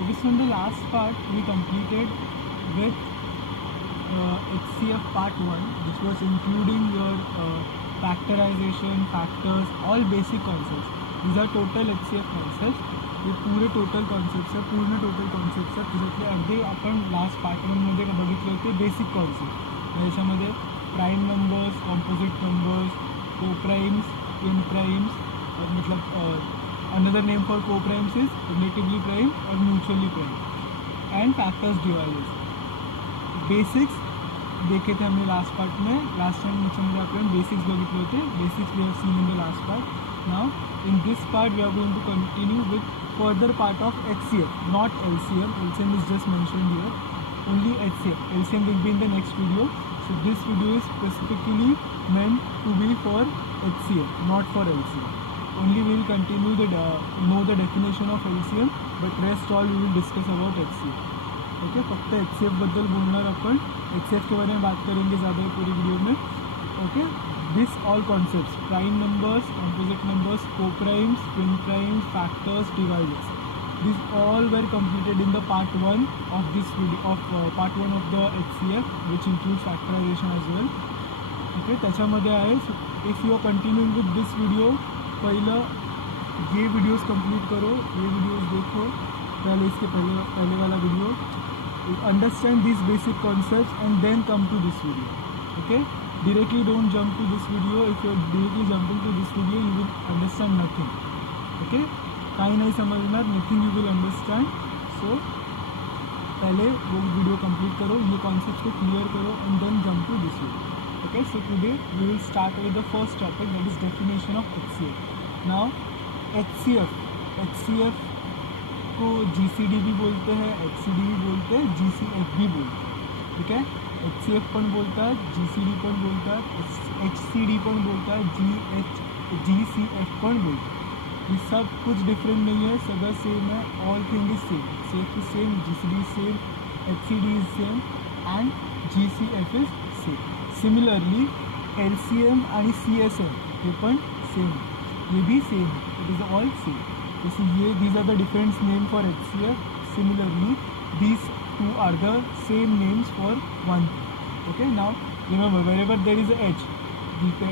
Okay, so in the last part we completed with HCF part 1, which was including your factorization, factors, all basic concepts. These are total HCF concepts. हे पूरे total concepts आहे, पूर्ण total concepts आहेत. त्याच्यातले अर्धे आपण last part 1मध्ये बघितले होते बेसिक कॉन्सेप्ट. याच्यामध्ये प्राइम नंबर्स, कॉम्पोजिट नंबर्स, को प्राइम्स, इन प्राइम्स, मतलब another name for co-primes is relatively prime or mutually prime, and factors divisors. Basics देखे थे हमने लास्ट पार्ट में. लास्ट टाइम नीचे अपन बेसिक्स बघितले होते. Basics we have seen in the last part. Now in this part we are going to continue with further part of HCF, not LCM. LCM is just mentioned here, only HCF. LCM will be in the next video. So this video is specifically meant to be for HCF, not for LCM. Only we will continue the know the definition of LCM, but rest all we will discuss about HCF. Okay, फक्त HCF बद्दल बोलणार अपन. HCF के बारे में बात करेंगे ज़्यादा पूरी video में. Okay, this all concepts, prime numbers, composite numbers, co-primes, twin primes, factors, divisors, these all were completed in the part 1 of this video, of part 1 of the HCF, which includes factorization as well. Okay, त्याच्यामध्ये आहे. If you R continuing विद दिस video, पहिलं ये videos complete करो, ये videos देखो पहले, इसके पहले वाला video, understand this basic concepts and then come to this video. Okay, directly don't jump to this video. If you are directly jumping to this video, you will understand nothing. Okay, काही नहीं समझना, nothing you will understand. So पहले वो video complete करो, ये concept को clear करो and then jump to this video. Okay, so today we will start with the first topic, that is definition of HCF. Now HCF को GCD भी बोलते हैं, HCD भी बोलते हैं, GCF भी बोलते हैं. ठीक है, HCF पण बोलता है, GCD पण बोलता है, HCD पण बोलता है, GCF पण बोलता है. ये सब कुछ डिफरेंट नहीं है, सगळं सेम है. All thing is same. CF is same, GCD is same, HCD is same end GCF is same. Similarly LCM आणि CSM हे पण सेम, ये भी सेम है. It is all same. जैसे ये these are the different name for HCF. Similarly these two are the same names for one thing. Okay, now remember, wherever there is a H,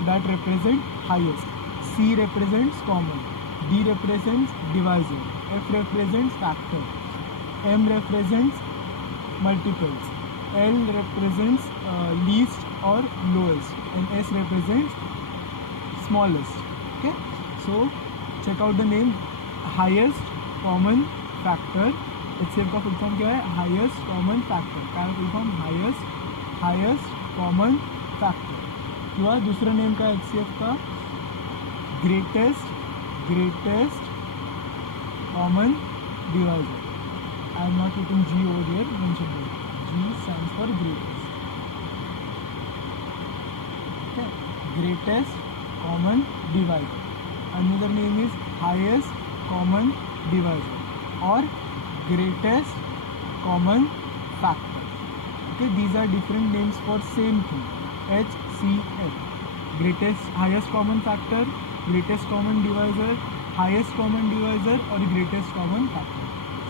that represents highest, C represents common, D represents divisor, F represents factor, M represents multiples, L represents least or lowest, and S represents smallest. Okay, so check out the name, highest common factor. HCF का फुल form क्या है? Highest common factor. क्या है फुल form? Highest common factor. किंवा दुसरं name काय HCF का? Greatest common divisor. I am not putting G over here, mention it. G stands for greatest. Okay, greatest common divisor. Another name is highest common divisor or greatest common factor. Okay, these are different names for same thing. HCF, greatest, highest common factor, greatest common divisor, highest common divisor और greatest common factor.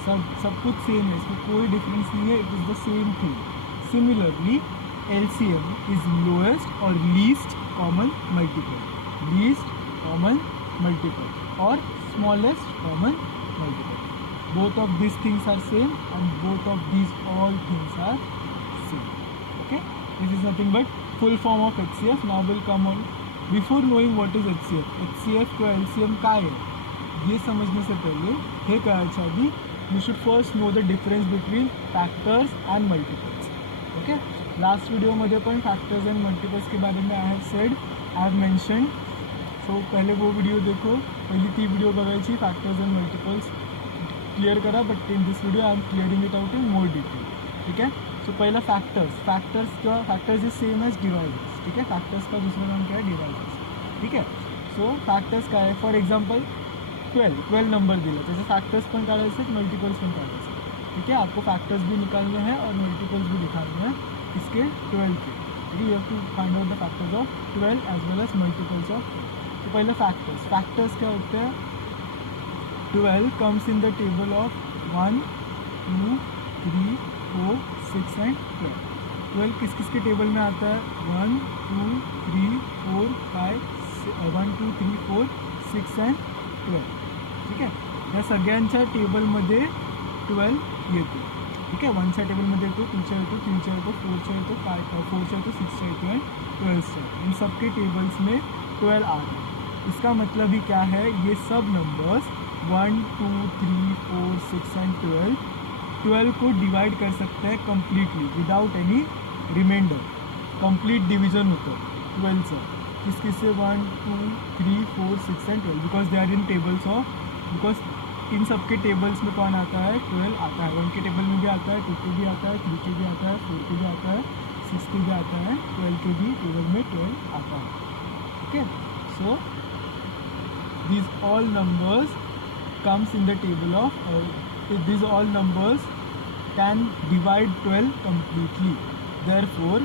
सब कुछ same है, इसमें कोई difference नहीं है. It is the same thing. Similarly LCM is lowest और least common multiple, least common multiple और smallest common multiple. Both of these things are same and both of these all things are same. Okay, this is nothing but full form of HCF. Now we'll come on, before knowing what is HCF to LCM काय है, ये समझने से पहले हे कळायच्या आधी you should first know the difference between factors and multiples. Okay, last video मध्ये पण factors and multiples के बारे में I have said, I have mentioned. So पहले वो वीडियो देखो, पहली ती वीडियो बघायची factors and multiples क्लियर करा. But in this video I am clearing it out in more detail. ठीक है, सो पहला फैक्टर्स का factors is same as divisors. ठीक है, फैक्टर्स का दूसरा नाम क्या है? डिवाइजर्स. ठीक है, सो फैक्टर्स काय आहे? फॉर एक्झाम्पल 12 नंबर दिला, त्याचे फैक्टर्स पण काढायचे, मल्टीपल्स पण काढायचे. ठीक है, आपको फैक्टर्स भी निकालने हैं और मल्टीपल्स भी निकालने हैं इसके 12 के. ठीक है, you have to find out the factors of 12 as well as multiples of 12. तो पहले फैक्टर्स क्या होते हैं? 12 comes in the table of 1, 2 3 4 6 and 12। 12 kiss kiss K table में आता है? 1 2 3 4 5 1 2 3 4 6 एंड 12। ठीक आहे, या सगळ्यांच्या टेबलमध्ये 12 येतो. ठीक आहे, 1च्या टेबलमध्ये येतो, 2च्या येतो, 3च्या येतो, 4च्या येतो, 4च्या येतो, 6च्या येतो एंड 12च्या. इन सबके टेबल्स में 12 आ रहा है. इसका मतलब ही क्या है? ये सब नंबर्स 1 2 3 4 6 एंड 12 को डिवाइड कर सकते हैं completely without any reminder. Complete division होतं 12चं. किस किस से? 1 2 3 4 6 and 12 because they are in tables of, because इन सबके टेबल्स में कौन आता है? 12 आता है. 1 के टेबल में भी आता है, 2 के भी आता है, 3 के भी आता है, 4 के भी आता है, 6 के भी आता है, 12 के भी टेबल में 12 आता है. Okay, so these all numbers comes in the table of these all numbers can divide 12 completely. Therefore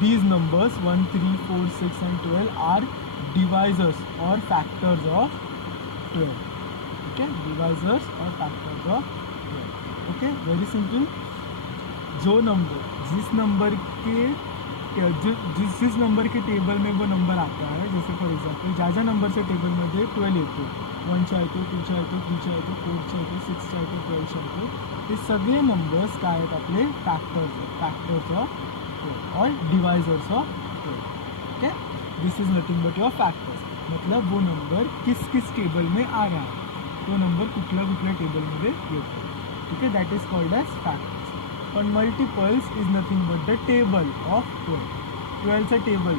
these numbers 1 3 4 6 and 12 are divisors or factors of 12. Okay, divisors or factors of 12. Okay, very simple. जो number जिस number के जिस number के table में वो number आता है, जैसे for example ज्या नंबरच्या टेबलमध्ये 12 येतो, 1च्या येतो, 2च्या येतो, 3च्या येतो, 4च्या येतो, 6च्या येतो, 12च्या येतो, ते सगळे नंबर्स काय आहेत? आपले फॅक्टर्स ऑफ 12 और divisors of 12. Okay, this is nothing but your factors. मतलब वो नंबर किस किस टेबल में आ रहा है, तो नंबर कुठल्या कुठल्या टेबलमध्ये येतो. ठीक आहे, that is called as factors. पण multiples is nothing but the table of 12. 12चा टेबल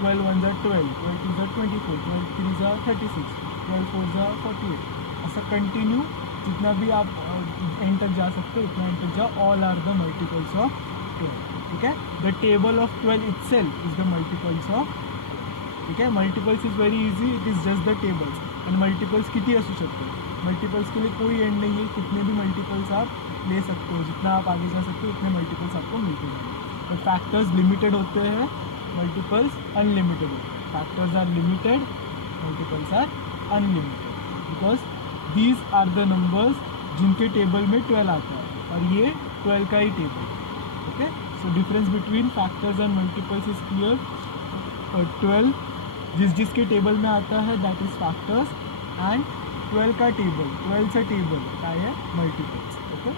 12 1 जा 12, 12 2 जा 24, 12 3 जा 36, 12 4 जा 48. ऐसा कंटिन्यू जितना भी आप एंड तक जा सकते हो उतना एंड तक जाओ. All are the multiples of 12. ठीक है, the table of 12 itself is the multiples of. ठीक है, multiples is very easy, it is just the tables. And multiples किती असू शकते? मल्टीपल्स के लिए कोई एंड नहीं है, कितने भी मल्टीपल्स आप ले सकते हो, जितना आप आगे जा सकते हो उतने मल्टीपल्स आपको मिलते जाएंगे. बट फैक्टर्स लिमिटेड होते हैं, मल्टीपल्स अनलिमिटेड होते हैं. Factors are limited, multiples are unlimited, because these are the numbers जिनके टेबल में 12 आता है और ये 12 का ही table. Okay, so difference between factors and multiples is clear. 12 जिसके टेबल में आता है दैट इज फैक्टर्स, एंड 12 का टेबल, 12चा टेबल काय आहे? Multiples. Okay,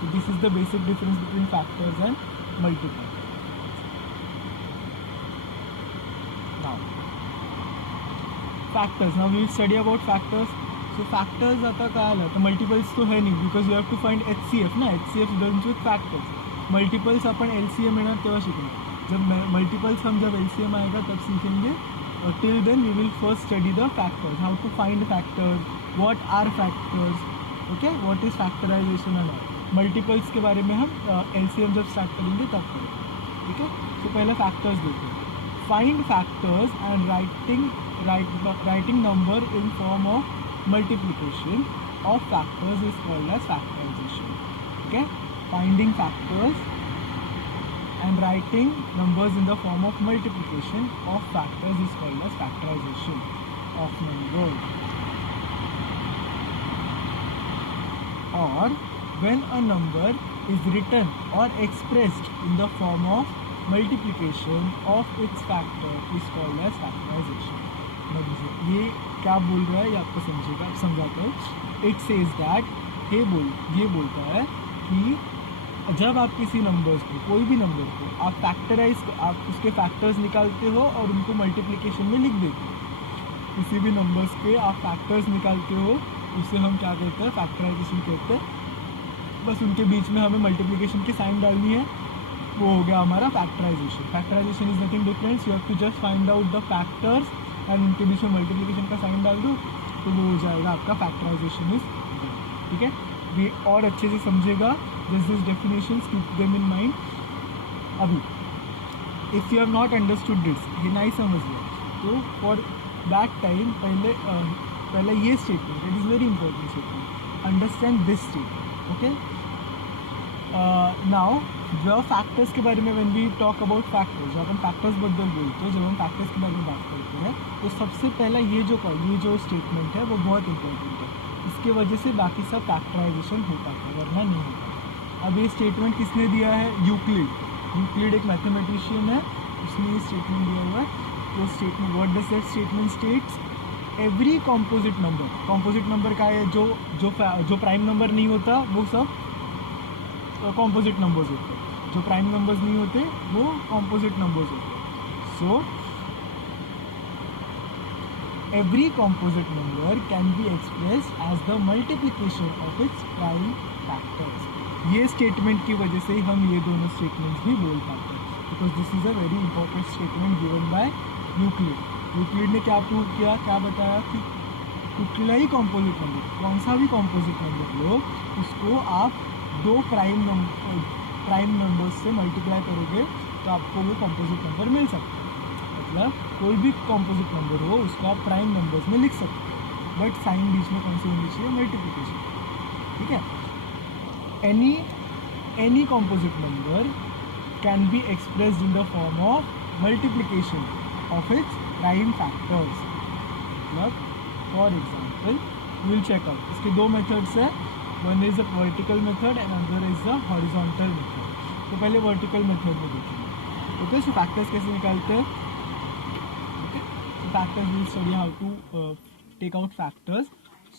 so this is the basic difference between factors and multiples. Now factors, now we will study about factors. So factors आता काय आलं? तर मल्टिपल्स तो है नहीं, because you have to find HCF ना. HCF डन्स विथ फैक्टर्स. मल्टीपल्स अपन LCM येणार तेव्हा शिकणार. जब मल्टीपल्स हम जब LCM आएगा तब सीखेंगे. और till then we will first study the factors, how to find factors, what are factors. Okay, what is factorisation and all. Multiples के बारे में हम LCM जब स्टार्ट करेंगे तब करेंगे. ठीक है, तो पहले फैक्टर्स देखो. Find factors and writing number in form of multiplication of factors is called as factorization. Okay, finding factors and writing numbers in the form of multiplication of factors is called as factorization of numbers. Or when a number is written or expressed in the form of multiplication of its factor is called as factorization. ये क्या बोल रहा है ये आपको समझेगा, समझाता है. इट सेज दैट ये बोलता है कि जब आप किसी नंबर्स को, कोई भी नंबर को आप आप उसके फैक्टर्स निकालते हो और उनको मल्टीप्लिकेशन में लिख देते हो. किसी भी नंबर्स के आप फैक्टर्स निकालते हो, उसे हम क्या कहते हैं? फैक्टराइजेशन कहते हैं. बस उनके बीच में हमें मल्टीप्लिकेशन की साइन डालनी है, वो हो गया हमारा factorization. Factorization is nothing difference, you have to just find out the factors and उनके बीच में मल्टीप्लिकेशन का साइन डाल दो तो वो हो जाएगा आपका फैक्टराइजेशन इज. ठीक है, ये और अच्छे से समझेगा. Just these definitions, keep them in mind. अभी if you have not understood this, ये नहीं समझ लिया तो for that time पहले ये statement, it is very important statement. Understand this statement. Okay. Now जब फैक्टर्स के बारे में when we talk about factors, जब अपन फैक्टर्स बद्दल बोलते हैं, जब हम फैक्टर्स के बारे में बात करते हैं तो सबसे पहला ये जो स्टेटमेंट है वो बहुत इंपॉर्टेंट है. इसके वजह से बाकी सब फैक्टराइजेशन हो पाता है, वरना नहीं होता। अब ये स्टेटमेंट किसने दिया है? यूक्लिड एक मैथमेटिशियन है, उसने ये स्टेटमेंट दिया हुआ है। वो statement, what does that statement states? Every composite number का है जो प्राइम नंबर नहीं होता वो सब कॉम्पोजिट नंबर्स होते हैं, जो प्राइम नंबर्स नहीं होते वो कॉम्पोजिट नंबर्स होते हैं। So every composite number can be expressed as the multiplication of its prime factors. ये स्टेटमेंट की वजह से ही हम ये दोनों स्टेटमेंट्स भी बोल पाते हैं, because this is a very important statement given by Euclid ने क्या प्रूव किया, क्या बताया कि कुठलाही कॉम्पोजिट नंबर, कौन सा भी कॉम्पोजिट नंबर लो, उसको आप दो प्राइम नंबर्स से मल्टीप्लाई करोगे तो आपको वो कॉम्पोजिट नंबर मिल सकता है। मतलब कोई भी कॉम्पोजिट नंबर हो उसको आप प्राइम नंबर्स में लिख सकते हो, बट साइन बीच में कौन सी होनी चाहिए? मल्टीप्लिकेशन। ठीक है। Any composite number can be expressed in the form of multiplication of its prime factors. मतलब for example will check out, इसके दो मेथड्स है, one is a vertical method and other is a horizontal method. तो पहले vertical method में देखेंगे। Okay, so factors कैसे निकालते हैं? Factors will study how to take out factors.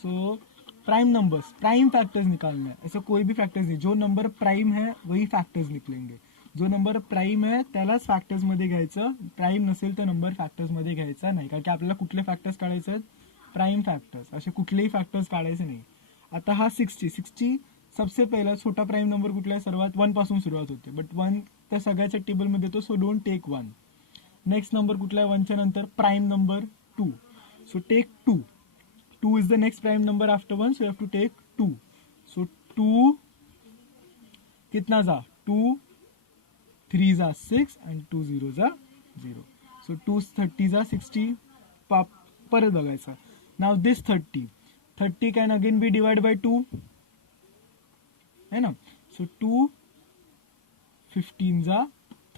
So prime factors निकालना है, ऐसा कोई भी फॅक्टर्स नाही, जो नंबर प्राइम है वही फॅक्टर्स निकलेंगे, जो नंबर प्राइम आहे त्यालाच फॅक्टर्समध्ये घ्यायचं, प्राइम नसेल तर नंबर फॅक्टर्समध्ये घ्यायचा नाही, कारण की आपल्याला कुठले फॅक्टर्स काढायचे आहेत? प्राइम फॅक्टर्स, असे कुठलेही फॅक्टर्स काढायचे नाही। आता हा 60 सबसे पहिला छोटा प्राइम नंबर कुठला आहे? सर्वात 1 पासून सुरुवात होते, बट 1 त्या सगळ्याच्या टेबलमध्ये येतो, so don't take 1। Next number कुठला आहे 1च्या नंतर? Prime number 2, so take 2 is the next prime number after 1, so you have to take 2. So 2 कितना जा? 2 3 जा 6 and 2 0 जा 0. So 2 30 जा 60, परत बघायचा। Now this 30 can again be divided by 2, है ना? So 2 15 जा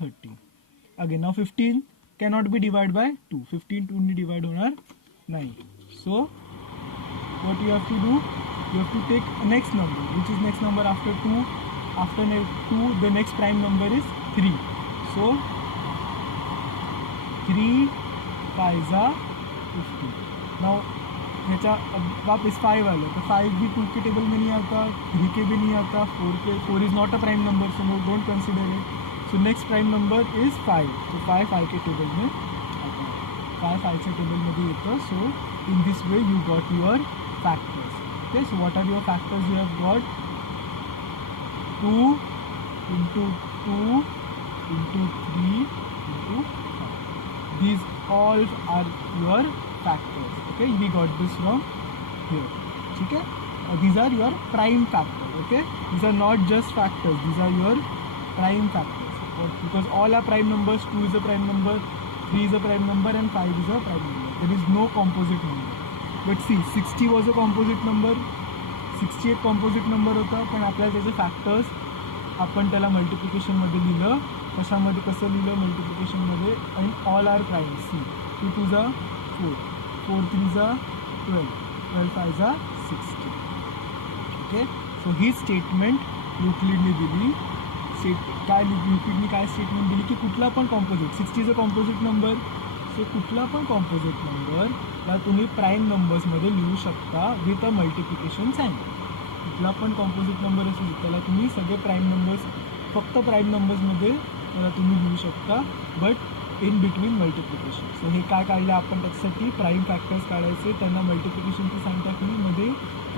30. Again now 15 cannot be divided by 2, 15 2 ने divide होणार नाही। So what you have to do? You have to take next number, which is next number after 2. After 2, the next prime number is 3. So 3 5 जा 50. Now ह्याचा वापस 5 आया, तो 5 भी 2 के table में नहीं आता, 3 के भी नहीं आता, 4 is not a prime number, so don't consider it. So next prime number is 5. So 5 K table में आता है, 5 के टेबल में भी आता। So in this way you got your factors. Okay, so what are your factors? You have got 2 into 2 into 3 into 5. These all are your factors. Okay, we got this from here. Okay, these are your prime factors. Okay, these are not just factors, these are your prime factors. Because all are prime numbers, 2 is a prime number, 3 is a prime number and 5 is a prime number. There is no composite number. But see, 60 was a composite number, 60 एक composite number होता, पण आपल्याला त्याचे factors आपण त्याला मल्टिप्लिकेशनमध्ये लिहिलं, कशामध्ये कसं लिहिलं? मल्टिप्लिकेशनमध्ये, and all are prime. See 2 2 जा 4, 4 3 जा 12, 12 5 जा 60. ओके, सो ही स्टेटमेंट युक्लिडने दिली। काय युक्लिडने काय स्टेटमेंट दिली की कुठला पण composite, 60 is a composite number, so कुठला पण कॉम्पोजिट नंबर ला तुम्ही प्राइम नंबर्समध्ये लिहू शकता विथ अ मल्टिप्लिकेशन साइन। कुठला पण कॉम्पोजिट नंबर असू त्याला तुम्ही सगळे प्राइम नंबर्स, फक्त प्राइम नंबर्समध्ये तुम्ही लिहू शकता, but in between multiplication. So हे काय काढलं आपण? त्याच्यासाठी प्राइम फॅक्टर्स काढायचे, त्यांना मल्टिप्लिकेशनची साइन टाकली, मध्ये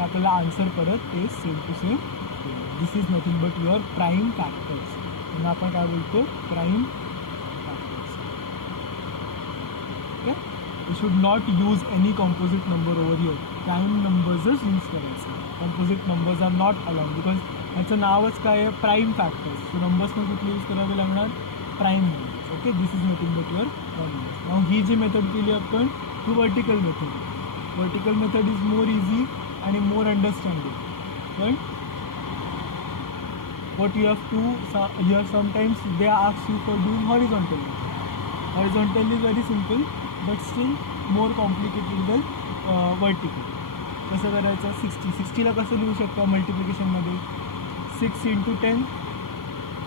आपल्याला आन्सर परत ते same to same. This is nothing but your prime factors, त्यांना आपण काय बोलतो? Prime factors. Okay, you should not use any composite number over here. Prime numbers use करायचं, composite numbers are not allowed, because याचं नावच काय आहे? Prime factors. So नंबर्सनं कुठले यूज करावे लागणार? Prime numbers. Okay, this is nothing but your prime numbers. Now ही जी मेथड केली आपण ही vertical method. Vertical method is more easy आणि मोर अंडरस्टँडिंग, पण what you have to here sometimes they ask you for doing horizontal method. Horizontal is very simple but still more complicated than vertical. कसं करायचं 60ला कसं लिहू शकतो मल्टिप्लिकेशनमध्ये 6 × 10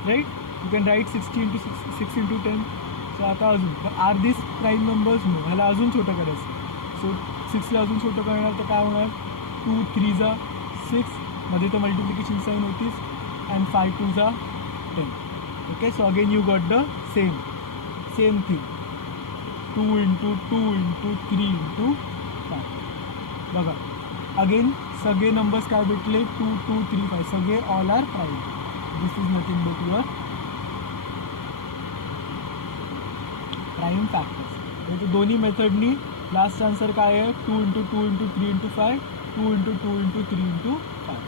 right you can write 60 × 6 × 10. So आता अजून are this prime numbers no ह्याला अजून छोटं करायचं. सो 6ला अजून छोटं करणार तर काय होणार 2 3 जा 6 मध्ये तर मल्टिप्लिकेशन साईन होतीच अँड 5 2 जा 10. Okay so again you got the same thing 2 × 2 × 3 × 5. बघा अगेन सगळे नंबर्स काय भेटले 2 2 3 5 सगळे all are prime. This is nothing but your prime factors. तर दोन्ही मेथडनी लास्ट आन्सर काय आहे 2 × 2 × 3 × 5 2 × 2 × 3 × 5.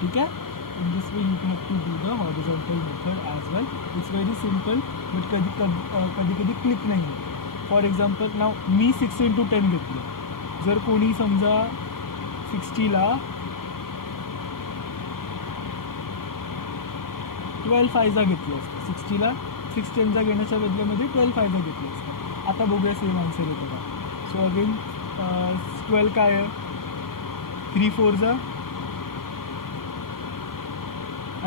ठीक आहे. in this way you have to do the horizontal method as well. It's very simple but कधी क्लिक नाही होत. फॉर एक्झाम्पल नाव मी 6 × 10 घेतलं. जर कोणी समजा 60ला 12 5 घेतलं असतं 60ला 6 10 घेण्याच्या बदल्यामध्ये 12 5 घेतलं असतं. आता बघूया सेम आन्सर येतो का. सो अगेन 12 काय आहे 3 4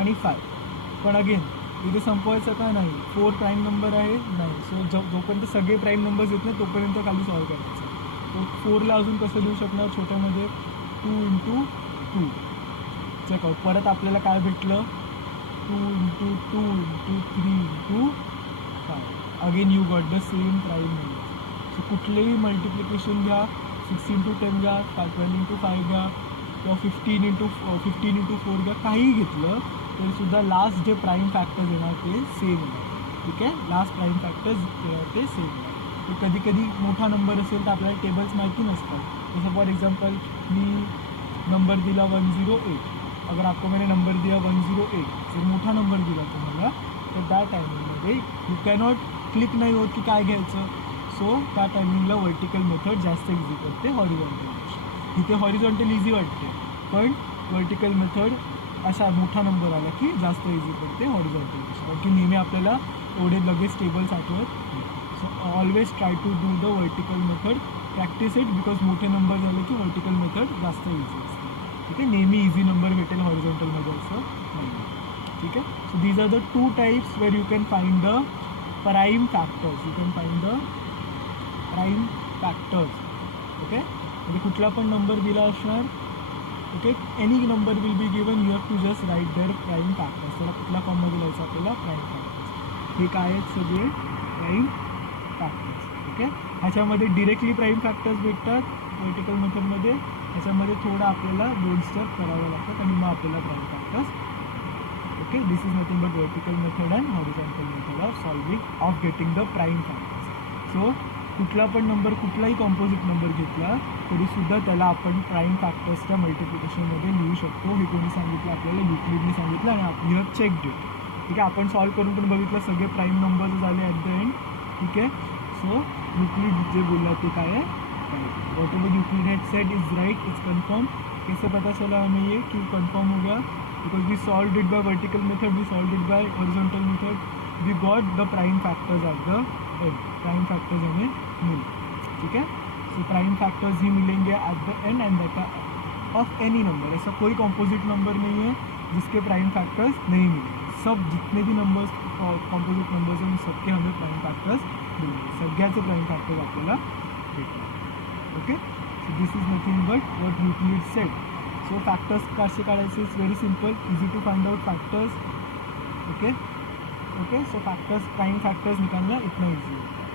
आणि 5. पण अगेन इथे संपवायचं का नाही 4 प्राईम नंबर आहे नाही. सो जोपर्यंत सगळे प्राईम नंबर्स येत नाही तोपर्यंत खाली सॉल्व करायचं. तो 4ला अजून कसं लिहू शकणार छोट्यामध्ये 2 × 2 चेकआउट. परत आपल्याला काय भेटलं 2 × 2 × 3 × 5. Again you got the same prime number. So कुठलेही मल्टिप्लिकेशन घ्या 6 × 10 घ्या 12 × 5 घ्या किंवा 15 × 4 घ्या काही घेतलं तरीसुद्धा लास्ट जे प्राईम फॅक्टर्स येणार ते सेम येणार. ठीक आहे. लास्ट प्राईम फॅक्टर्स येणार ते सेम येणार. तर कधी मोठा नंबर असेल तर आपल्याला टेबल्स माहिती नसतात. जसं फॉर एग्जांपल मी नंबर दिला 108. अगर आपको मैंने नंबर दिया 108 जर मोठा नंबर दिला तुम्हाला तर त्या टायमिंगमध्ये यू कॅनॉट क्लिक नाही होत की काय घ्यायचं. सो त्या टायमिंगला व्हर्टिकल मेथड जास्त इझी करते हॉरिझॉन्टल. इथे हॉरिझॉन्टल इझी वाटते पण व्हर्टिकल मेथड असा मोठा नंबर आला की जास्त इझी पडते हॉरिझॉन्टल की नेहमी आपल्याला एवढे लगेच टेबल्स आठवत. So always try to do the vertical method. Practice it because मोठे नंबर झाले की व्हर्टिकल मेथड जास्त इझी असते. ठीक आहे. नेहमी इझी नंबर भेटेल हॉरिझॉन्टलमध्ये असं नाही. ठीक आहे. So these are the 2 types where you can find the prime factors. You can find the prime factors. Okay. म्हणजे कुठला पण नंबर दिला असणार. Okay. Any number will be given you have to just write their prime factors. त्याला कुठल्या फॉर्ममध्ये लिहायचं आपल्याला प्राईम फॅक्टर्स. हे काय आहेत सगळे प्राईम फॅक्टर्स. ओके. ह्याच्यामध्ये डिरेक्टली प्राईम फॅक्टर्स भेटतात व्हर्टिकल मेथडमध्ये. ह्याच्यामध्ये थोडं आपल्याला 2 स्टेप करावं लागतात आणि मग आपल्याला prime factors. Okay. This is nothing but vertical method and horizontal method of solving of getting the prime factors. So कुठला पण नंबर कुठलाही कॉम्पोजिट नंबर घेतला तरीसुद्धा त्याला आपण प्राईम फॅक्टर्सच्या मल्टिप्लिकेशनमध्ये लिहू शकतो. हे कोणी सांगितलं आपल्याला युक्लिडने सांगितलं आणि यू हॅव चेक्ड इट. ठीक आहे. आपण सॉल्व करून पण बघितलं सगळे प्राईम नंबर्स झाले ॲट द एंड. ठीक आहे. सो युक्लिड जे बोलला ते काय है whatever Euclid had said is right. It's confirm. कैसे पता चला हमें ये कि कन्फर्म हो गया because we solve it by vertical method we solve it by horizontal method we got the prime factors at the end. Prime factors हमें मिले. ठीक है. सो प्राइम फैक्टर्स ही मिलेंगे eight the end end that of any number. ऐसा कोई composite number नहीं है जिसके प्राइम फैक्टर्स नहीं मिलेंगे. सब जितने भी नंबर्स कॉम्पोजिट नंबर्स हैं उन सबके हमें प्राइम फैक्टर्स मिलेंगे. सगळ्याचे प्राइम फॅक्टर्स आपल्याला भेटणार. Okay. So this is nothing but what Euclid said. So factors कसे काढायचे it's very simple. Easy to find out factors. Okay. Okay. So factors prime factors निकालना इतना ईजी होता है.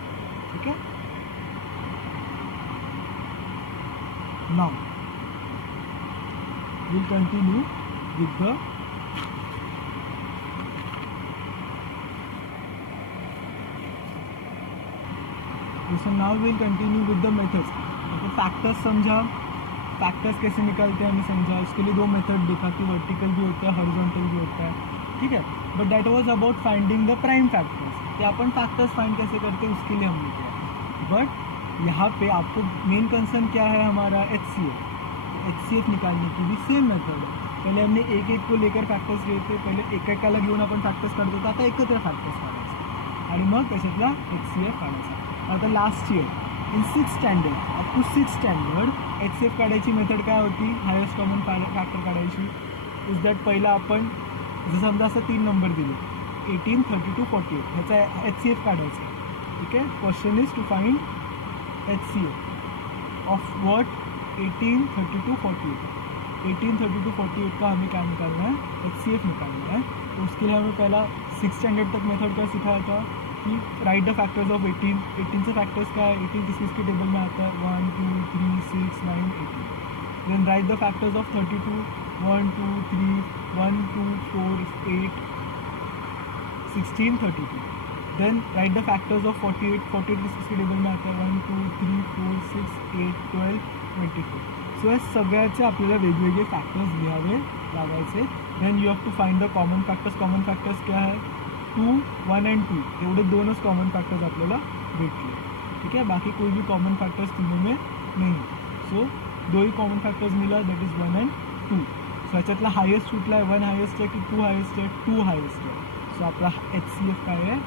ठीक है. Now we'll continue with the so now we'll continue with the methods. तो factors समझा. फैक्टर्स कैसे निकालते हैं हमें समझा. उसके लिए 2 मेथड देखा कि वर्टिकल भी होता है हॉरिजॉन्टल भी होता है. ठीक है. बट दैट वाज about finding the prime factors कि अपन फैक्टर्स फाइंड कैसे करते हैं उसके लिए हमने किया. बट यहाँ पे आपको मेन कंसर्न क्या है हमारा HCF. HCF निकालने की भी सेम मेथड है. पहले हमने एक को लेकर फॅक्टर्स लिए थे. पहिले एकाला घेऊन आपण फॅक्टर्स काढत होतो. आता एकत्र फॅक्टर्स काढायचे आणि मग त्याच्यातला HCF काढायचा. आता last year in 6th standard up to 6th standard HCF काढायची मेथड काय होती, हायेस्ट कॉमन फॅक्टर काढायची. इज दॅट पहिला आपण जर समजा असं 3 नंबर दिले 18, 32, 48, ह्याचा HCF काढायचा. ठीक आहे. Question is to find HCF of what 18, 32, 48. 18, 32, 48 का हमें क्या निकालना है, HCF निकालना है. तो उसके लिए हमें पहला 6 स्टैंडर्ड तक मेथड का सिखाया था कि right the factors of 18. 18 say factors का है, 18 किस टेबल में आता है, 1, 2, 3, 6, 9, 18. Then write the factors of 32, 1, 2, 3, 1, 2, 4, 8, 16, 32. Then write the factors of 48. 48 किसके टेबल में आता है, 1, 2, 3, 4, 6, 8, 12, 24. सो या सगळ्याचे आपल्याला वेगवेगळे फॅक्टर्स लिहावे लागायचे. Then you have to find the common factors. Common factors क्या है, 2, 1 and 2. एवढे दोनच कॉमन फॅक्टर्स आपल्याला भेटले. ठीक आहे. बाकी कोई भी कॉमन फॅक्टर्स तीनों में नहीं. सो 2 ही कॉमन फॅक्टर्स मिला, दॅट इज 1 and 2. सो ह्याच्यातला हायेस्ट कुठला आहे, 1 हायेस्ट आहे की 2 हायेस्ट आहे, 2 हायेस्ट आहे. सो आपला HCF काय आहे.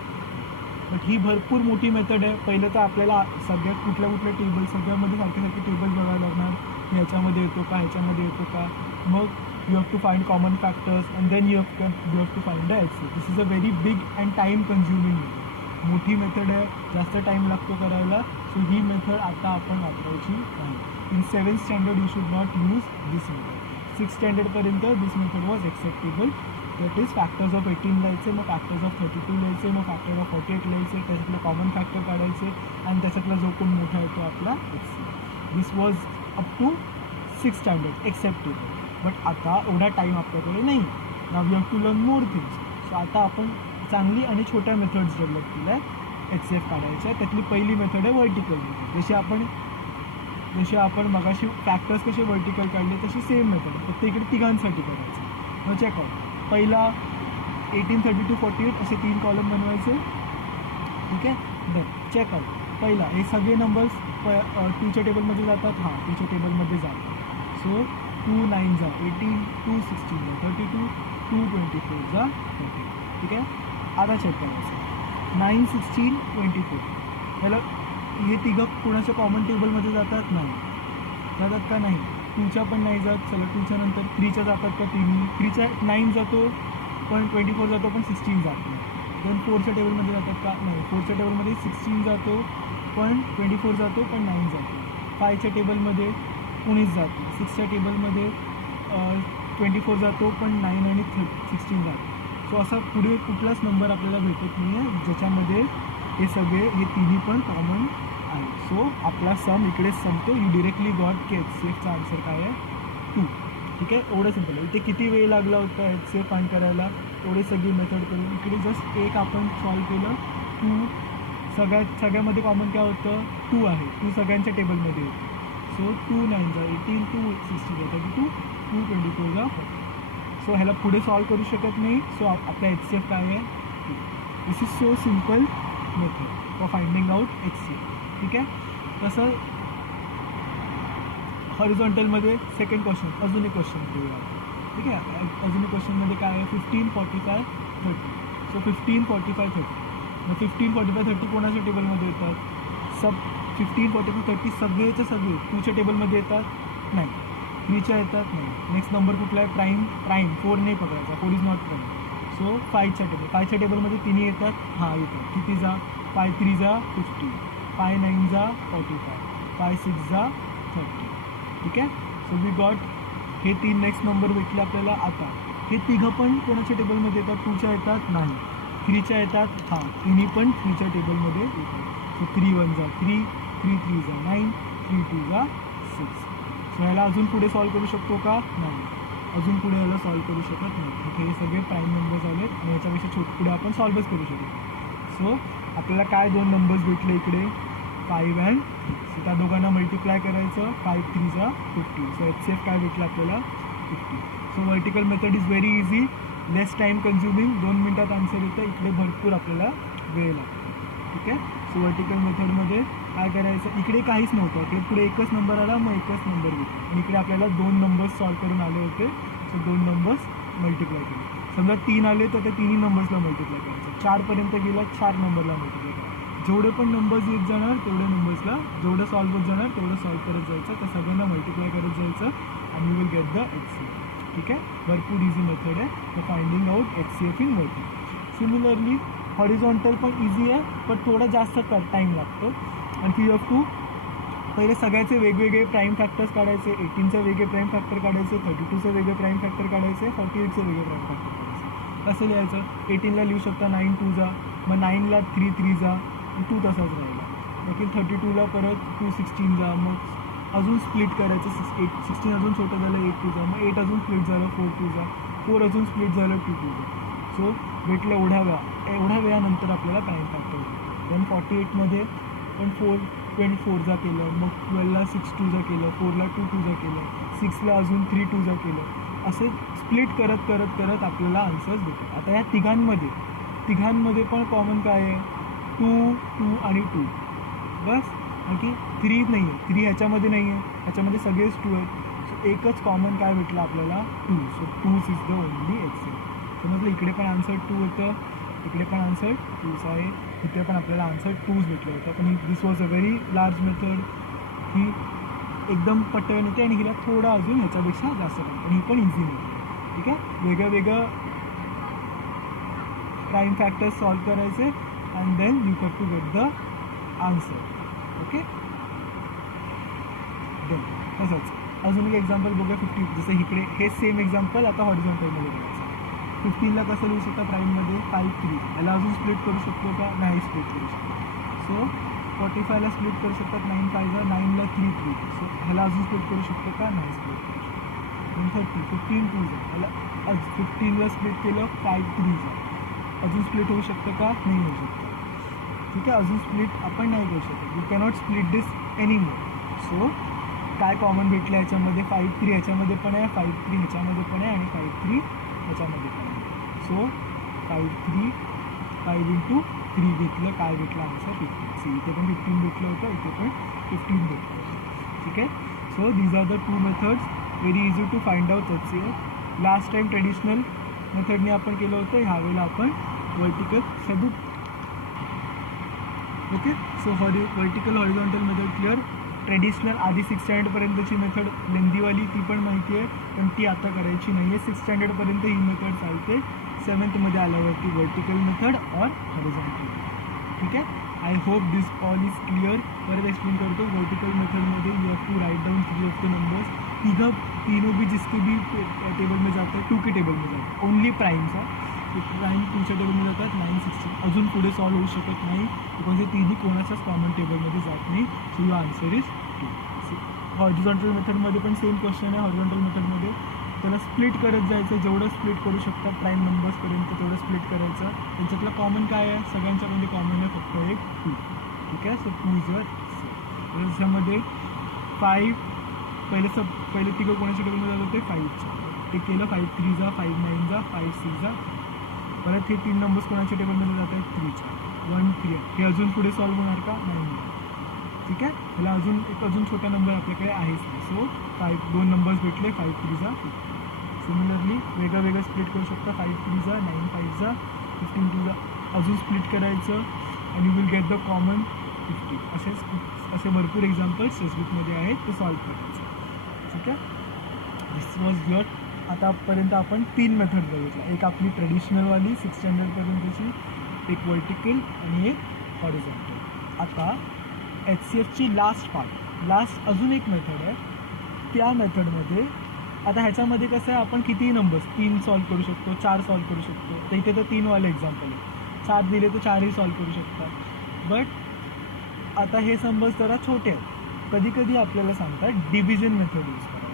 बट ही भरपूर मोठी मेथड आहे. पहिलं तर आपल्याला सगळ्यात कुठल्या टेबल, सगळ्यामध्ये सारखे टेबल बघायला लागणार, ह्याच्यामध्ये येतो का, ह्याच्यामध्ये येतो का. मग you have to find common factors and then you have to find the HCF. This is a very big and time consuming method. मोठी मेथड आहे, जास्त टाईम लागतो करायला. सो ही मेथड आता आपण वापरायची नाही. In 7th standard you should not use this method. 6th स्टँडर्डपर्यंत this method was acceptable. That is factors of 18 लिहायचे, मग फॅक्टर्स ऑफ 32 लिहायचे, मग फॅक्टर ऑफ 48 लिहायचे, त्याच्यातले कॉमन फॅक्टर काढायचे आणि त्याच्यातला जो कोण मोठा येतो आपला HCF. This was up to 6th standard acceptable. But आता एवढा टाईम आपल्याकडे नाही. Now you have to learn more things. So आता आपण चांगली आणि छोट्या मेथड्स डेव्हलप केल्या आहेत HCF काढायच्या. त्यातली पहिली मेथड आहे व्हर्टिकल मेथड. जसे आपण मगाशी फॅक्टर्स कसे व्हर्टिकल काढले तशी सेम मेथड, फक्त इकडे तिघांसाठी करायचं. मग चेकआउट. पहिला 18, 32, 48 असे 3 कॉलम बनवायचे. ठीक आहे. Then check out. पहिला हे सगळे नंबर्स 2च्या टेबलमध्ये जातात. हां, 2च्या टेबलमध्ये जातात. सो 2 9 जा 18, 2 16 जा 32, 2 24 जा 30. ठीक आहे. आता चेक करायचं 9, 16, 24. त्याला हे तिघं कोणाच्या कॉमन टेबलमध्ये जातात, नाही जातात का, नाही. 2च्या पण नाही जात. चला 2च्या नंतर 3च्या जातात का, 3च्या 9 जातो पण 24 जातो पण 16 जात नाही. देन 4च्या टेबलमध्ये जातात का, नाही. 4च्या टेबलमध्ये 16 जातो पण 24 जातो पण 9 जातो. 5च्या टेबलमध्ये 19 जातो. 6च्या टेबलमध्ये 24 जातो पण 9 आणि 16 जातो. सो असा पुढे कुठलाच नंबर आपल्याला भेटत नाही आहे ज्याच्यामध्ये हे सगळे हे तिन्ही पण कॉमन आहे. सो आपला सम इकडेच संपतो. यू डिरेक्टली गॉट की HCFचा आन्सर काय आहे, 2. ठीक आहे. एवढं सिम्पल आहे. इथे किती वेळ लागला होता HCF फाइंड करायला, एवढी सगळी मेथड करून इकडे जस्ट एक आपण सॉल्व केलं. 2 सगळ्यामध्ये कॉमन काय होतं, 2 आहे. 2 सगळ्यांच्या टेबलमध्ये येतो. सो 2 9 जा 18, 2 16 जा 32, 2 24 जा 40. सो ह्याला पुढे सॉल्व करू शकत नाही. सो आपला HCF काय आहे, 2. This is so simple method for finding out HCF. ठीक आहे. तसं हॉरिझॉन्टलमध्ये सेकंड क्वेश्चन, अजून एक क्वेश्चन घेऊया. ठीक आहे. अजून एक क्वेश्चनमध्ये काय आहे, 15, 45, 30. सो 15, 45, 30. मग 15, 45, 30 कोणाच्या टेबलमध्ये येतात, 15, 45, 30 सगळेच्या सगळे 2च्या टेबलमध्ये येतात, नाही. 3च्या येतात, नाही. नेक्स्ट नंबर कुठला आहे, प्राईम 4 नाही पकडायचा, 4 इज नॉट प्राईम. सो 5च्या टेबलमध्ये 3 येतात, हां येतात. किती जा, 5 3 जा 50, 5 9 जा 45, 5 6 जा 30. ठीक आहे. सो वी गॉट हे 3 नेक्स्ट नंबर भेटले आपल्याला. आता हे तिघं पण कोणाच्या टेबलमध्ये येतात, 2च्या येतात, नाही. 3च्या येतात, हां तिन्ही पण 3च्या टेबलमध्ये येतात. सो 3 1 जा 3, 3 3 जा 9, 3 2 जा 6. सो ह्याला अजून पुढे सॉल्व करू शकतो का, नाही. अजून पुढे याला सॉल्व करू शकत नाही. इथे हे सगळे प्राईम नंबर्स आलेत आणि याच्यापेक्षा पुढे आपण सॉल्वच करू शकतो. सो आपल्याला काय 2 नंबर्स भेटले इकडे, 5 and 6. सो त्या दोघांना मल्टिप्लाय करायचं, 5 3 जा 50. सो HCF काय भेटलं आपल्याला, 50. So vertical method is very easy, less time consuming, 2 मिनटात आन्सर येतं. इकडे भरपूर आपल्याला वेळ लागतो. ठीक आहे. सो व्हर्टिकल मेथडमध्ये काय करायचं, इकडे काहीच नव्हतं, इकडे पुढे एकच नंबर आला, मग एकच नंबर घेतला आणि इकडे आपल्याला 2 नंबर्स सॉल्व करून आले होते. सो 2 नंबर्स मल्टिप्लाय केले. समजा 3 आले तर त्या 3ही नंबर्सला मल्टिप्लाय करायचं. 4पर्यंत गेला, 4 नंबरला मल्टिप्लाय करायचं. जेवढे पण नंबर्स येत जाणार तेवढ्या नंबर्सला जेवढं सॉल्व्ह होत जाणार तेवढं सॉल्व्ह करत जायचं, त्या सगळ्यांना मल्टिप्लाय करत जायचं आणि you will get the HCF. ठीक आहे, भरपूर इझी मेथड आहे for finding out HCF in vertical. Similarly horizontal पण इझी आहे, पण थोडा जास्त टाईम लागतो. आणि यू हॅव टू पहिले सगळ्याचे वेगवेगळे प्राईम फॅक्टर्स काढायचे. 18चे वेगळे प्राईम फॅक्टर काढायचे, 32चे वेगळे प्राईम फॅक्टर काढायचे, 48चे वेगळे प्राईम फॅक्टर काढायचे. कसं लिहायचं, 18ला लिहू शकता 9 2 जा, मग 9ला 3 3 जा, 2 तसाच राहिला. बाकी 32ला परत 2 16 जा, मग अजून स्प्लिट करायचं. 16 अजून छोटं झालं 8 2 जा, मग 8 अजून स्प्लिट झालं 4 2 जा, 4 अजून स्प्लिट झालं 2 2 जा. सो भेटलं एवढ्या वेळानंतर आपल्याला प्राईम फॅक्टर होतं. देन 48मध्ये पण 24 जा केलं, मग 12ला 6 2 जा केलं, 4ला 2 2 जा केलं, 6ला अजून 3 2 जा केलं. असे स्प्लिट करत करत करत आपल्याला आन्सर्स भेटतात. आता या तिघांमध्ये पण कॉमन काय आहे, 2 2 आणि 2 बस. आणखी 3 नाही आहे, 3 ह्याच्यामध्ये नाही आहे, ह्याच्यामध्ये सगळेच 2 आहेत. सो एकच कॉमन काय भेटलं आपल्याला, 2. So 2 is the only HCF. समजलं, इकडे पण आन्सर 2 होतं, इकडे पण आन्सर 2 आहे, इथे पण आपल्याला आन्सर 2 भेटलं होतं. पण this was a very large method. ही एकदम पटकन येते आणि हिला थोडा अजून ह्याच्यापेक्षा जास्त टाईम, पण ही पण इझी नाही. ठीक आहे, वेगळं प्राईम फॅक्टर्स सॉल्व करायचे and then you have to get the answer. Okay, then तसंच अजून एक एक्झाम्पल बघूया. 50 जसं इकडे हे सेम एक्झाम्पल आता हॉरिझॉन्टलमध्ये करायचं. 15ला कसं लिहू शकता प्राईममध्ये 5 3, याला अजून स्प्लिट करू शकतो का, नाही स्प्लिट करू शकतो. सो 45ला स्प्लिट करू शकतात, 9 5 जा, 9ला 3 3. सो ह्याला अजून स्प्लिट करू शकतो का, नाही स्प्लिट करू शकतो. 30 15 2 जा, ह्याला 15ला स्प्लिट केलं 5 3 जा, अजून स्प्लिट होऊ शकतं का, नाही होऊ शकतं. ठीक आहे, अजून स्प्लिट आपण नाही करू शकत. You cannot split this anymore. So काय कॉमन भेटलं याच्यामध्ये, 5 3 ह्याच्यामध्ये पण आहे, 5 3 ह्याच्यामध्ये पण आहे आणि 5 3 ह्याच्यामध्ये पण आहे. सो 5 3 5 इंटू 3 घेतलं, काय भेटलं आन्सर 15. सी इथे पण 15 भेटलं होतं, इथे पण 15 भेटलं होतं. ठीक आहे, so these are the 2 methods, very easy to find out HCF. Last time traditional मेथडने आपण केलं होतं, ह्यावेळेला आपण वर्टिकल सदू. Okay, so vertical horizontal method clear. Traditional आधी 6th स्टँडर्डपर्यंतची मेथड लेंदीवाली ती पण माहिती आहे, पण ती आता करायची नाही आहे. 6th स्टँडर्डपर्यंत ही मेथड चालते, 7thमध्ये आल्यावरती वर्टिकल मेथड और हॉरिझॉन्टल. ठीक आहे, I hope this all is clear. परत एक्सप्लेन करतो. वर्टिकल मेथडमध्ये you have to write down 3 of the numbers. तीनों भी जिसके भी टेबल में जाते हैं 2 के टेबल में जाते हैं, ओनली प्राईमचा. प्राईम 2च्या टेबलमध्ये जातात, 9 16 अजून पुढे सॉल्व्ह होऊ शकत नाही, बिकॉज हे तिन्ही कोणाच्याच कॉमन टेबलमध्ये जात नाही. So your answer is 2. Horizontal मेथडमध्ये पण सेम क्वेश्चन आहे. हॉरिझॉन्टल मेथडमध्ये त्याला स्प्लिट करत जायचं, जेवढं स्प्लिट करू शकतात प्राईम नंबर्सपर्यंत तेवढं स्प्लिट करायचं. त्यांच्यातलं कॉमन काय आहे, सगळ्यांच्यामध्ये कॉमन आहे फक्त एक 2. ठीक आहे, सो 2 इज युअर. त्याच्यामध्ये 5 पहिले तिघं कोणाच्या टेबलमध्ये जात होते, 5च्या. ते केलं, 5 3 जा, 5 9 जा, 5 6 जा. परत हे 3 नंबर्स कोणाच्या टेबलमध्ये जात आहेत, 3च्या. 1 3. हे अजून पुढे सॉल्व्ह होणार का, नाही. ठीक आहे, ह्याला अजून छोटा नंबर आपल्याकडे आहेच नाही. सो 2 नंबर्स भेटले, 5 3 जा. सिमिलरली वेगळं स्प्लिट करू शकता. 5 3 जा, 9 5 जा, 15 2 जा, अजून स्प्लिट करायचं आणि you will get the common 50. असे भरपूर एक्झाम्पल्स टेक्स्टबुकमध्ये आहेत, ते सॉल्व्ह करायचं. ठीक आहे, दिस वॉज युअर. आतापर्यंत आपण 3 मेथड बघितल्या. एक आपली ट्रेडिशनलवाली 6th स्टँडर्डपर्यंतची, एक वर्टिकल आणि एक हॉरिझॉन्टल. आता HCFची लास्ट अजून एक मेथड आहे. त्या मेथडमध्ये आता ह्याच्यामध्ये कसं आहे, आपण कितीही नंबर्स 3 सॉल्व्ह करू शकतो, 4 सॉल्व्ह करू शकतो. तर इथे तर 3 वाले एक्झाम्पल आहे, 4 दिले तर 4ही सॉल्व्ह करू शकता. बट आता हे नंबर्स जरा छोटे आहेत. कधी कधी आपल्याला सांगतात डिव्हिजन मेथड यूज करायला.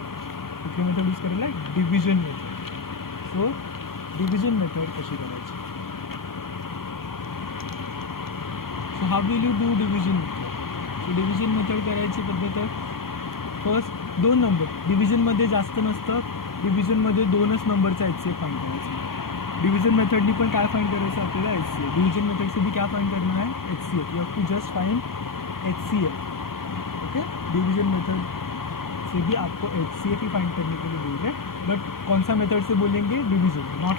कुठली मेथड यूज करायला, division method. So division method कशी करायची, so how will you do division method. So division method करायची पद्धत आहे, फर्स्ट 2 नंबर डिव्हिजनमध्ये जास्त नसतं, डिव्हिजनमध्ये 2च नंबरचा HCF फाइंड करायचा. डिव्हिजन मेथडनी पण काय फाइंड करायचं आपल्याला, HCF. डिव्हिजन मेथड से भी क्या फाइंड करना है, HCF. You have to just find HCF. Okay, division method से भी आपको HCF ही फाइंड करने के लिए बोल रहे हैं. बट कौन सा मेथड से बोलेंगे, division. Not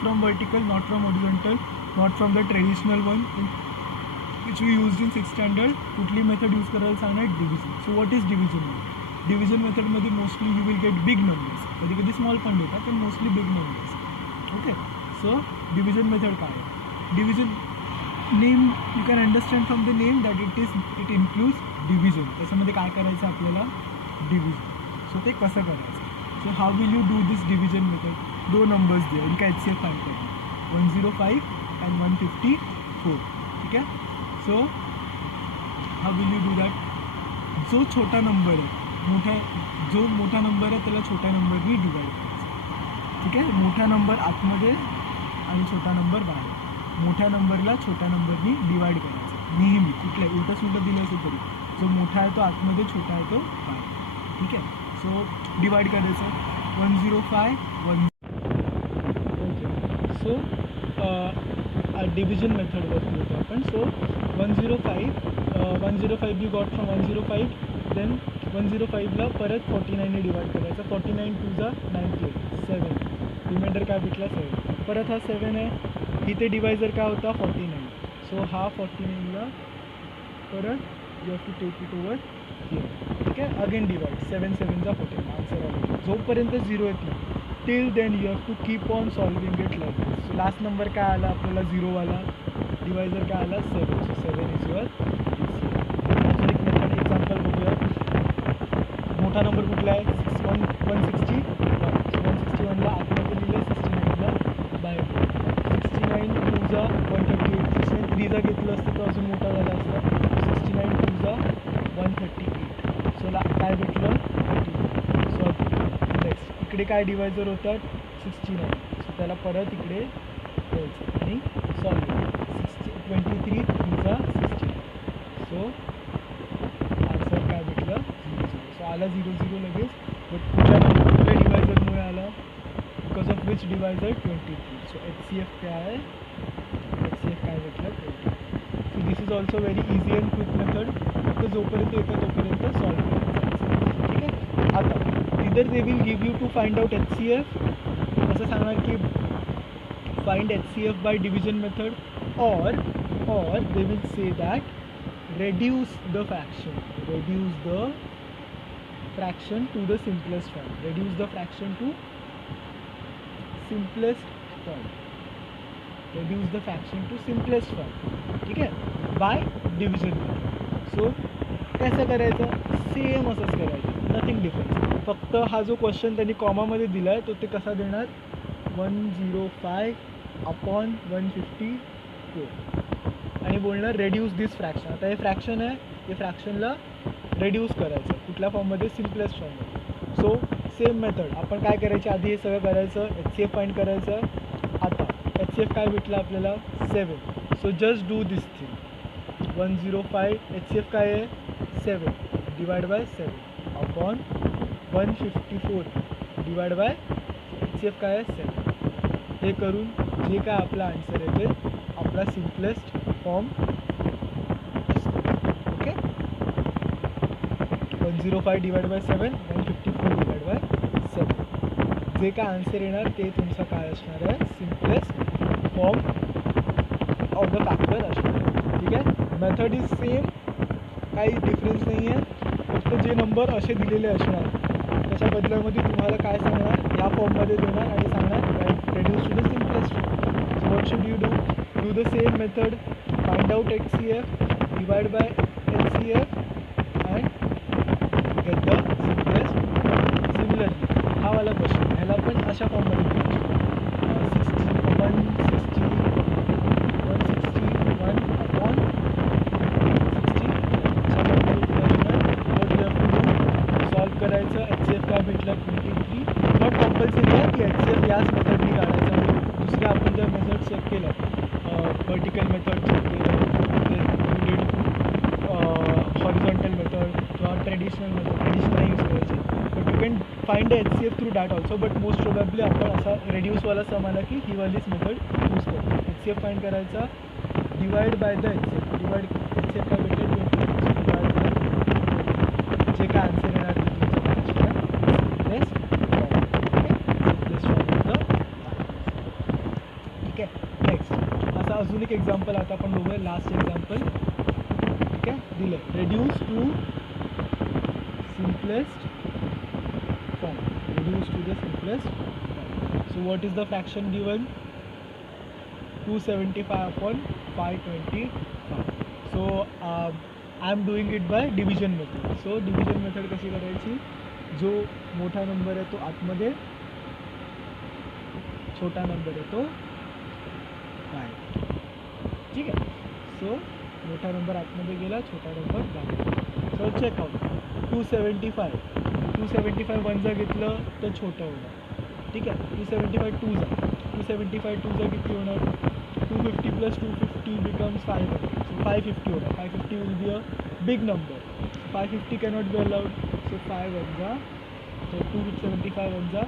from vertical, not from horizontal, not from the traditional one. which we used in 6th standard. कुठली मेथड यूज करायला सांगणार? Division. So what is division method? Division मेथडमध्ये mostly you will get big numbers, कधी कधी small पण देतात पण mostly big numbers. Okay, so division method काय आहे? Division name you can understand from the name that it includes division. त्याच्यामध्ये काय करायचं आपल्याला? डिव्हिजन. सो ते कसं करायचं? So how will you do this division method? 2 numbers द्या, इनका HCF फाइंड करना, 105 and 154. ठीक है. So how will you do that? जो छोटा नंबर आहे, जो मोठा नंबर आहे त्याला छोट्या नंबरनी डिवाइड करायचं. ठीक आहे. मोठा नंबर आतमध्ये आणि छोटा नंबर बाहेर. मोठ्या नंबरला छोट्या नंबरनी डिवाइड करायचं नेहमी. कुठल्या उलटं सुलटं दिलं असेल तरी जो मोठा आहे तो आतमध्ये, छोटा आहे तो बाहेर. ठीक आहे. सो डिवाइड करायचं 105 1. ओके, सो डिव्हिजन मेथडवरती होतो आपण. So 105 you got from 105, then 105ला परत 49ने डिवाइड करायचं. 49 2 जा 98, 7. रिमाइंडर काय भेटला? 7. परत हा 7 आहे, इथे डिवायझर काय होता? 49. सो हा 49ला परत you have to take it over here. ठीक आहे. अगेन डिवाइड 7 7 जा 49. आन्सर आला. जोपर्यंत 0 येत नाही till then you have to keep on solving it like this. So last number काय आला आपल्याला? 0 वाला. डिवायझर काय आला? 7. So 7 is your. अजून एक मेथड एक्झाम्पल बघूया. मोठा नंबर कुठला आहे? 161. 161ला आतमध्ये लिहिलं, 69ला बाहेर. 69 2 जा 138. 69 3 जा घेतलं असतं तर अजून मोठा झाला असता. 69 2 जा 138. सो काय भेटलं? 30. सो नेक्स्ट इकडे काय डिवायझर होतात? 69. सो त्याला परत इकडे द्यायचं आणि सॉल्व. 23 3 जा 69. सो आन्सर काय भेटलं? 0 0. सो आला 0 0 लगेच. बट कुठल्या डिवायझरमुळे आला? Because of which divisor? 23. So HCF काय आहे? HCF काय भेटलं? 23. So this is also very easy and quick method. फक्त जोपर्यंत येतं तोपर्यंत सॉल्व करायचं. ठीक आहे. आता इधर they will give you to find out HCF. असं सांगणार की find HCF by division method, or they will say that reduce the fraction to the simplest form. Reduce the fraction to simplest form. Reduce the fraction to simplest form. ठीक है. By division method. So कसं करायचं? Same असंच करायचं, nothing difference. फक्त हा जो question त्यांनी कॉमामध्ये दिला आहे तो ते कसा देणार? 105 अपॉन 154 आणि बोलणार रेड्यूस दिस फ्रॅक्शन. आता हे फ्रॅक्शन आहे, हे फ्रॅक्शनला रेड्यूस करायचं कुठल्या फॉर्ममध्ये? सिम्पलेस्ट फॉर्ममध्ये. सो सेम मेथड आपण काय करायची? आधी हे सगळं करायचं, HCF फाइंड करायचं. आता HCF काय भेटलं आपल्याला? 7. So just do this thing. 105 HCF काय आहे? 7 divide by 7 upon 154 divide by HCF काय आहे? 7. हे करून जे काय आपला आन्सर आहे ते आपला सिम्पलेस्ट फॉर्म असतो. Okay. 105 divide by 7 154 divide by 7. जे काय आन्सर येणार ते तुमचा काय असणार आहे? Simplest form of the factor असणार आहे. ठीक आहे. मेथड इज सेम, काही डिफरन्स नाही आहे. फक्त जे नंबर असे दिलेले असणार त्याच्या बदल्यामध्ये तुम्हाला काय सांगणार? ह्या फॉर्ममध्ये देणार आणि सांगणार reduce to the simplest form. So what should you do the same method, find out HCF, divide by HCF and get the simplest. Similarly हा वाला क्वेश्चन ह्याला पण अशा फॉर्ममध्ये दिला. 161 अपॉन 60 सॉल्व करायचं. HCF काय भेटलं? 23. नॉट कंपल्सरी आहे की HCF याच मेथडनी काढायचं. म्हणजे दुसऱ्या आपण जर मेथड चेक केलं, वर्टिकल मेथड चेक केलं, हॉरिझॉन्टल मेथड किंवा ट्रेडिशनल मेथड, ट्रेडिशनल यूज करायची. But you can find HCF through that also. But most probably आपण असा रेड्यूसवाला सम आला की ही वालीच मेथड यूज करतो. HCF फाइंड करायचा, divide by the HCF. Divide HCF काय भेटेल? 23. डिवाइड बाय जे काय आन्सर येणार ते तुमचं काय असणार? Simplest form. Simplest form of the. ठीक आहे. नेक्स्ट असा अजून एक एक्झाम्पल आता आपण बघूया. लास्ट एक्झाम्पल ठीक आहे, दिलं reduce to simplest form, reduce to the simplest form. So what is the fraction given? 275 upon 525. So I am doing it by division method. So division method कशी करायची? जो मोठा नंबर आहे तो आतमध्ये, छोटा नंबर आहे तो बाहेर. ठीक आहे. सो मोठा नंबर आतमध्ये गेला, छोटा नंबर बाहेर. So check out. 275 वनचा घेतलं तर छोटं होणार. ठीक आहे. 275 टूचा किती होणार? 250 + 250 becomes 500. So 550 होणार. 550 will be a big number. 550 cannot be allowed. So 5 वनचा, so 275 वनचा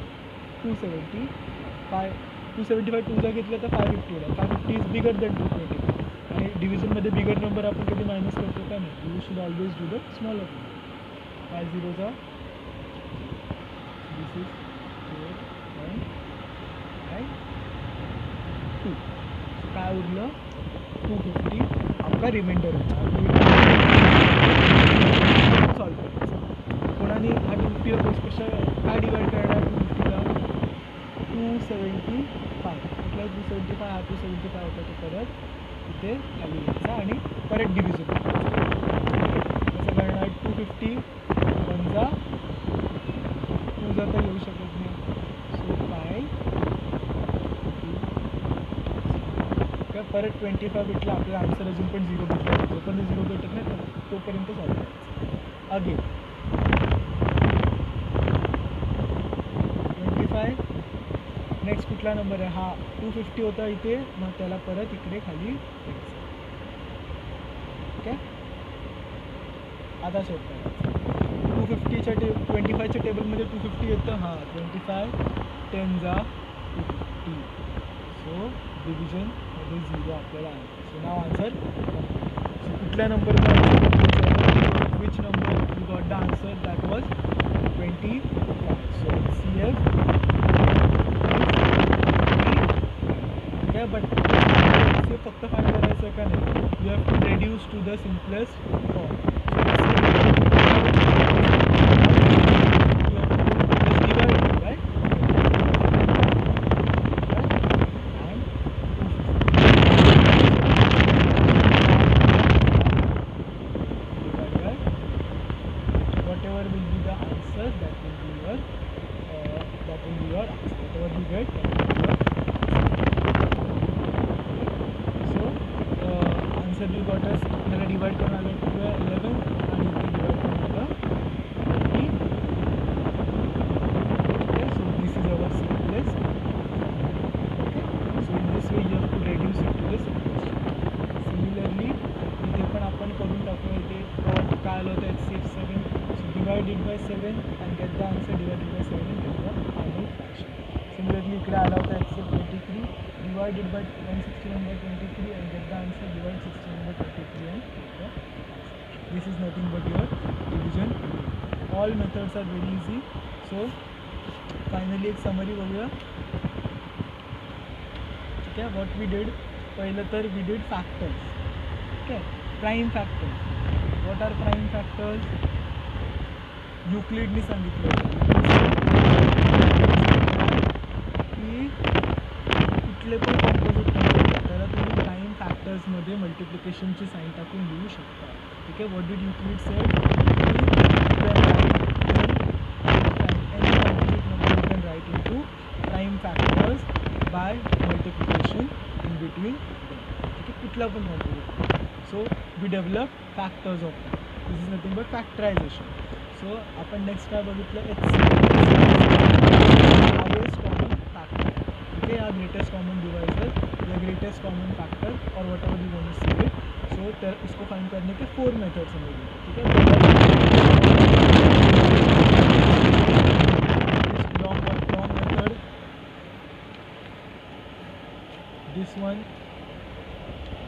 275. 275 टूचा घेतलं तर 550 होणार. 550 इज बिगर दॅन 225. आणि डिव्हिजनमध्ये बिगर नंबर आपण कधी मायनस करतो का नाही? You should always do the smaller number. 5 झिरोचा दिस इज 4 1 and 2. काय उरलं? 250 आपला रिमाइंडर होता. सॉल्व करायचं. कोणाने हा 250 कशा काय डिवाइड करणार? 250ला 275 म्हटलं. 275 हा 275 होता तो परत इथे खाली घ्यायचा आणि परत डिव्हिजन कसं करणार? 250 वनचा 2 तर येऊ शकत नाही. सो 5 काय परत 25 भेटला. आपला आन्सर अजून पण 0 भेटला. जोपर्यंत 0 भेटत नाही तोपर्यंत सॉल्व करायचं. अगेन 25. नेक्स्ट कुठला नंबर आहे? हा 250 होता इथे, मग त्याला परत इकडे खाली घ्यायचं. ओके. आता सोप करायचं. 250च्या 25च्या टेबलमध्ये 250 येतं. हां 25 10 जा 250. सो डिव्हिजनमध्ये 0 आपल्याला आलं. सो नाव आन्सर. सो कुठल्या नंबरचा answer? Which number you got the answer? That was 25. So CF. But ते फक्त फाइंड करायचं का नाही? You have to reduce to the simplest form. Whatever will be the answer, that will be your answer. Whatever you get, that will be your answer. You got us आपल्याला divide करून आलं 11 आणि इथे divide करून आलं 20. Okay. So this is our simplest. Okay. So in this way you have to reduce it to the simplest. Similarly इथे पण आपण करून टाकू. इथे काय आलं होतं? HCF 7. So divide it by 7 and get the answer. Divided by 7 and get the final fraction. Similarly इकडे आला होता HCF 23. Divide it by 161 by 23 and get the answer. Divide 61 by 23 and get the answer. This is nothing but your division. All methods are very easy. So finally एक summary बघूया. ठीक आहे. What we did? पहिलं तर we did factors. Okay. Prime factors. What are prime factors? युक्लिडनी सांगितलं की कुठले पण कॉम्पोजिट नंबर त्याला तुम्ही प्राईम फॅक्टर्समध्ये मल्टिप्लिकेशनची साईन टाकून लिहू शकता. ठीक आहे. What did Euclid said? Any composite number you can write into prime factors by multiplication in between. ठीक आहे. कुठला पण composite. So we develop factors of that. This is nothing but factorisation. सो आपण नेक्स्ट काय बघितलं? Highest common factor. ठीक आहे. ग्रेटेस्ट कॉमन डिवाइजर या ग्रेटेस्ट कॉमन फैक्टर और whatever you want to say it. So उसको फाइंड करने के 4 मेथड्स हैं. ठीक है. Long method, this one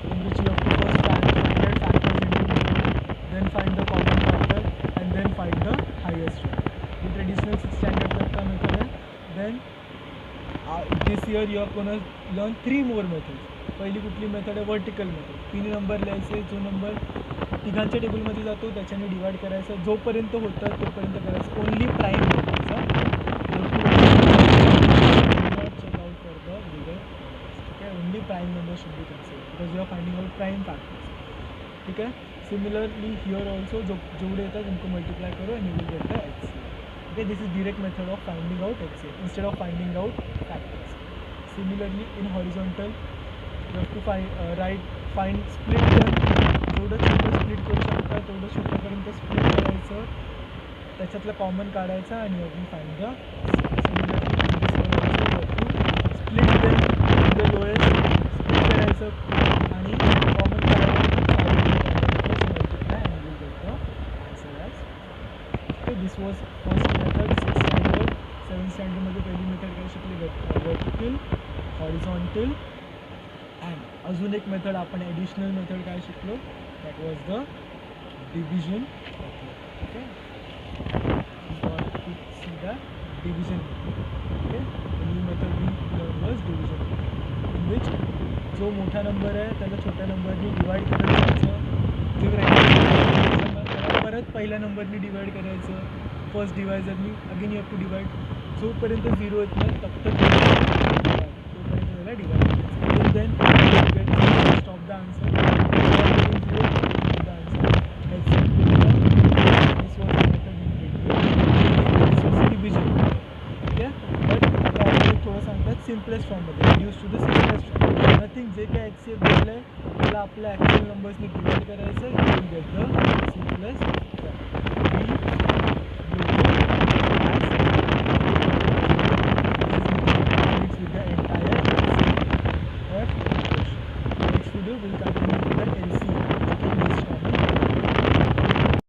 in which you have to first find 100 factors individually, then find the common factor and then find the highest one. The traditional 6th standard का method है. Then this year you are gonna learn 3 more methods. पहिली कुठली method आहे? Vertical method. 3 number लिहायचे. जो number तिघांच्या टेबलमध्ये जातो त्याच्याने डिवाइड करायचं, जोपर्यंत होतं तोपर्यंत करायचं. Only prime check out for the leader. ठीक आहे, only prime number should be consider because you are finding out prime factors. ठीक आहे. सिमिलरली हियर ऑल्सो जेवढे येतात उनको मल्टिप्लाय करो आणि you will get the HCF. Okay, this is direct method of finding out HCF instead of finding out factors. Similarly, in horizontal, you have to find split them. जेवढं छोटं split करू शकता तेवढं छोट्यापर्यंत स्प्लिट करायचं, त्याच्यातलं common काढायचं आणि अजून find the. Split them the lowest, split करायचं आणि कॉमन काढायचं. This was first method. 6th standard 7th स्टँडर्डमध्ये पहिली मेथड काय शिकली, वर्टिकल, हॉरिझॉन्टल. अँड अजून एक मेथड आपण ॲडिशनल मेथड काय शिकलो, that was the division method. Okay, see the division method. Okay, new method we learn was division method, in which जो मोठा नंबर आहे त्याला छोट्या नंबरनी डिवाइड करत जायचं. परत पहिल्या नंबरनी डिवाइड करायचं, फर्स्ट डिवायझरनी again you have to divide. जोपर्यंत 0 येत नाही तोपर्यंत त्याला डिवाइड करायचं. Then stop the answer. Division. Okay, but थोडं सांगतात सिम्पलेस्ट फॉर्ममध्ये, reduce to the simplest form. Nothing, जे काय HCF दिलं आहे त्याला आपल्या ॲक्च्युअल नंबर्सनी डिवाइड करायचं, you will get the simplest